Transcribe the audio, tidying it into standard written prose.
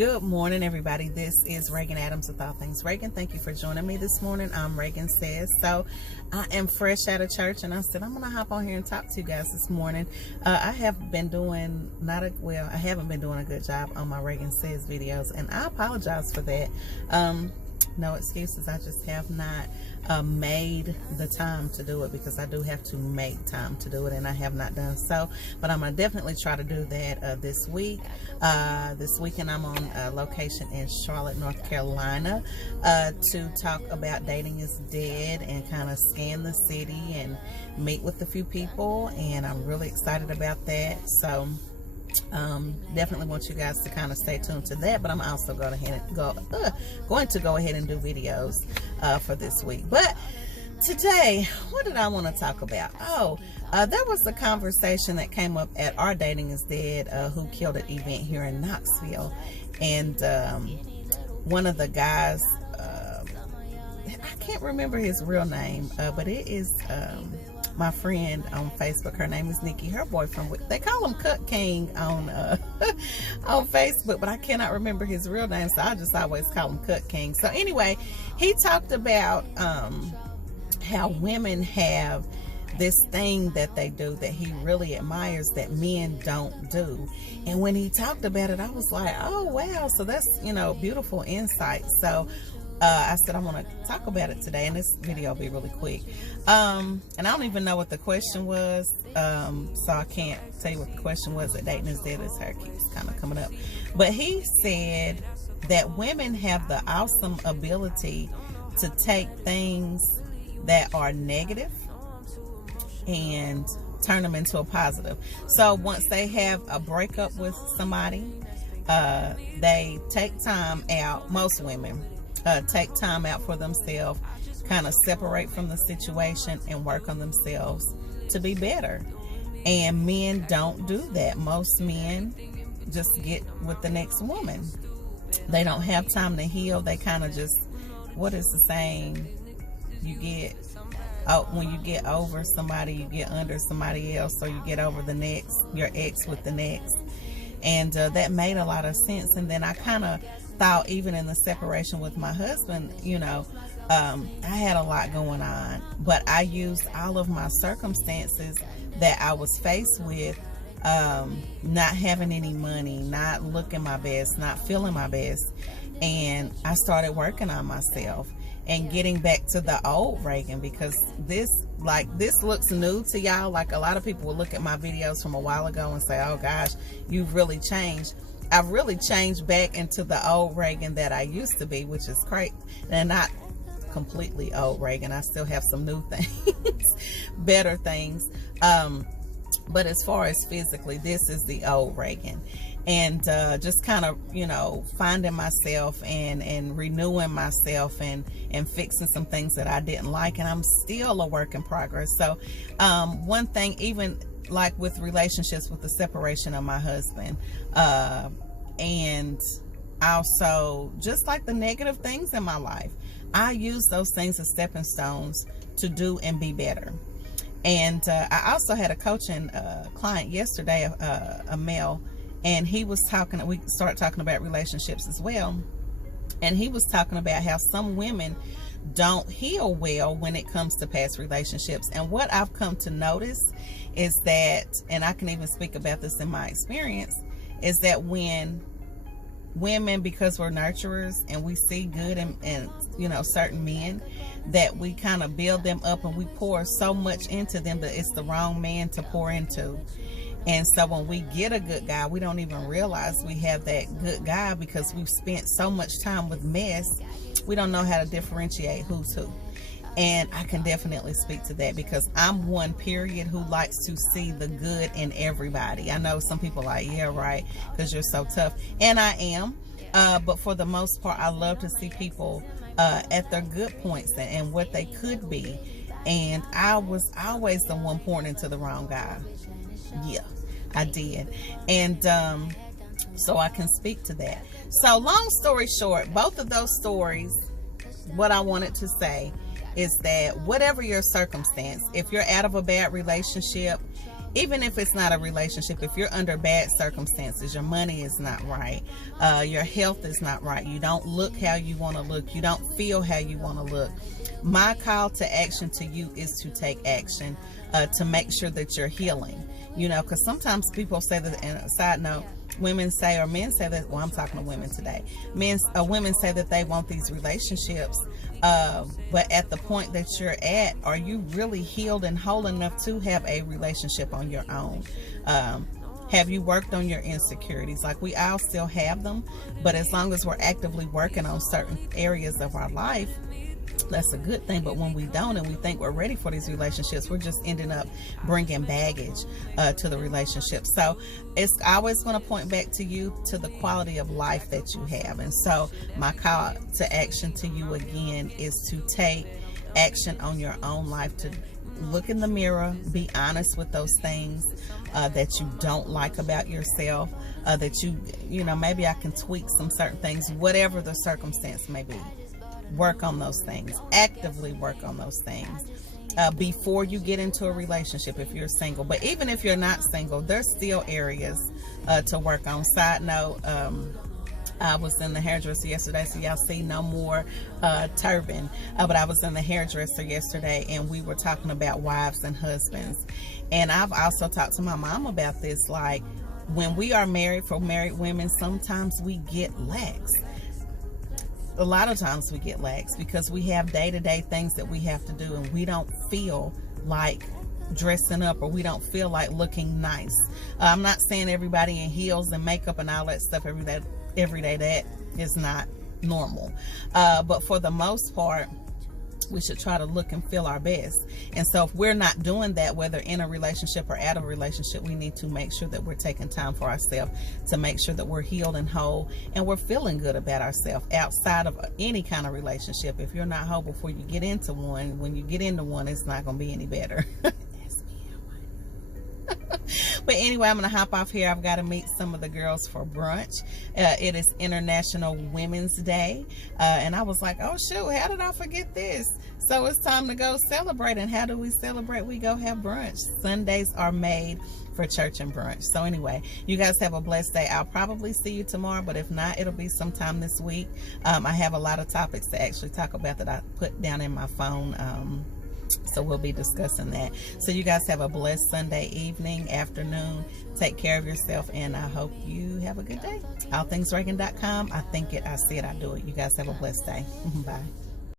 Good morning, everybody. This is Regan Adams with All Things Regan. Thank you for joining me this morning. I'm Regan Says. So I am fresh out of church, and I said I'm gonna hop on here and talk to you guys this morning. I haven't been doing a good job on my Regan Says videos, and I apologize for that. No excuses. I just have not made the time to do it, because I do have to make time to do it, and I have not done so. But I'm gonna definitely try to do that this week. This weekend I'm on location in Charlotte, North Carolina, to talk about Dating is Dead and kind of scan the city and meet with a few people, and I'm really excited about that. So definitely want you guys to kind of stay tuned to that. But I'm also going to go ahead and do videos for this week. But today, what did I want to talk about? There was a conversation that came up at our Dating is Dead Who Killed It event here in Knoxville, and one of the guys, I can't remember his real name, but it is my friend on Facebook. Her name is Nikki. Her boyfriend, they call him Cut King on on Facebook, but I cannot remember his real name, so I just always call him Cut King. So anyway, he talked about how women have this thing that they do that he really admires that men don't do. And when he talked about it, I was like, oh wow, so that's, beautiful insight. So I said I want to talk about it today, and this video will be really quick. And I don't even know what the question was, so I can't tell you what the question was. At Dating is Dead, his hair keeps kind of coming up. But he said that women have the awesome ability to take things that are negative and turn them into a positive. So once they have a breakup with somebody, they take time out. Most women take time out for themselves, kind of separate from the situation and work on themselves to be better. And men don't do that. Most men just get with the next woman. They don't have time to heal. They kind of just, what is the saying? When you get over somebody, you get under somebody else, or you get over your ex with the next. And that made a lot of sense. And then I kind of thought, even in the separation with my husband, I had a lot going on, but I used all of my circumstances that I was faced with, not having any money, not looking my best, not feeling my best, and I started working on myself and getting back to the old Regan, because this looks new to y'all. Like, a lot of people will look at my videos from a while ago and say, oh gosh, you've really changed. I've really changed back into the old Regan that I used to be, which is great. And not completely old Regan. I still have some new things, better things. But as far as physically, this is the old Regan. And just kind of, finding myself and renewing myself and fixing some things that I didn't like. And I'm still a work in progress. So one thing, even like with relationships, with the separation of my husband, and also just like the negative things in my life, I use those things as stepping stones to do and be better. And I also had a coaching client yesterday, a male, and he was talking, we started talking about relationships as well, and he was talking about how some women don't heal well when it comes to past relationships. And what I've come to notice is that, and I can even speak about this in my experience, is that when women, because we're nurturers and we see good in certain men, that we kind of build them up and we pour so much into them that it's the wrong man to pour into. And so when we get a good guy, we don't even realize we have that good guy, because we've spent so much time with mess, we don't know how to differentiate who's who. And I can definitely speak to that, because I'm one, period, who likes to see the good in everybody. I know some people are like, yeah, right, because you're so tough. And I am. But for the most part, I love to see people at their good points and what they could be. And I was always the one pouring into the wrong guy. Yeah, I did. And so I can speak to that. So long story short, both of those stories, what I wanted to say is that whatever your circumstance, if you're out of a bad relationship even if it's not a relationship, if you're under bad circumstances, your money is not right, your health is not right, you don't look how you want to look, you don't feel how you want to look, my call to action to you is to take action, to make sure that you're healing. You know, because sometimes people say that, and a side note, women say, or men say that, well, I'm talking to women today, women say that they want these relationships, but at the point that you're at, are you really healed and whole enough to have a relationship on your own? Have you worked on your insecurities? Like, we all still have them, but as long as we're actively working on certain areas of our life, that's a good thing. But when we don't, and we think we're ready for these relationships, we're just ending up bringing baggage to the relationship. So it's always going to point back to you, to the quality of life that you have. And so my call to action to you again is to take action on your own life, to look in the mirror, be honest with those things that you don't like about yourself, that you know, maybe I can tweak some certain things, whatever the circumstance may be. Work on those things, actively work on those things before you get into a relationship if you're single. But even if you're not single, there's still areas to work on. Side note, I was in the hairdresser yesterday, so y'all see no more turban, but I was in the hairdresser yesterday, and we were talking about wives and husbands. And I've also talked to my mom about this, like, when we are married, for married women, sometimes we get lax. A lot of times we get lax because we have day-to-day things that we have to do, and we don't feel like dressing up, or we don't feel like looking nice. I'm not saying everybody in heels and makeup and all that stuff every day. That is not normal, but for the most part, we should try to look and feel our best. And so if we're not doing that, whether in a relationship or out of a relationship, we need to make sure that we're taking time for ourselves, to make sure that we're healed and whole, and we're feeling good about ourselves outside of any kind of relationship. If you're not whole before you get into one, when you get into one, it's not going to be any better. But anyway, I'm going to hop off here. I've got to meet some of the girls for brunch. It is International Women's Day. And I was like, oh, shoot, how did I forget this? So it's time to go celebrate. And how do we celebrate? We go have brunch. Sundays are made for church and brunch. So anyway, you guys have a blessed day. I'll probably see you tomorrow, but if not, it'll be sometime this week. I have a lot of topics to actually talk about that I put down in my phone. So we'll be discussing that. So you guys have a blessed Sunday evening, afternoon. Take care of yourself, and I hope you have a good day. allthingsregan.com. I think it, I see it, I do it. You guys have a blessed day. Bye.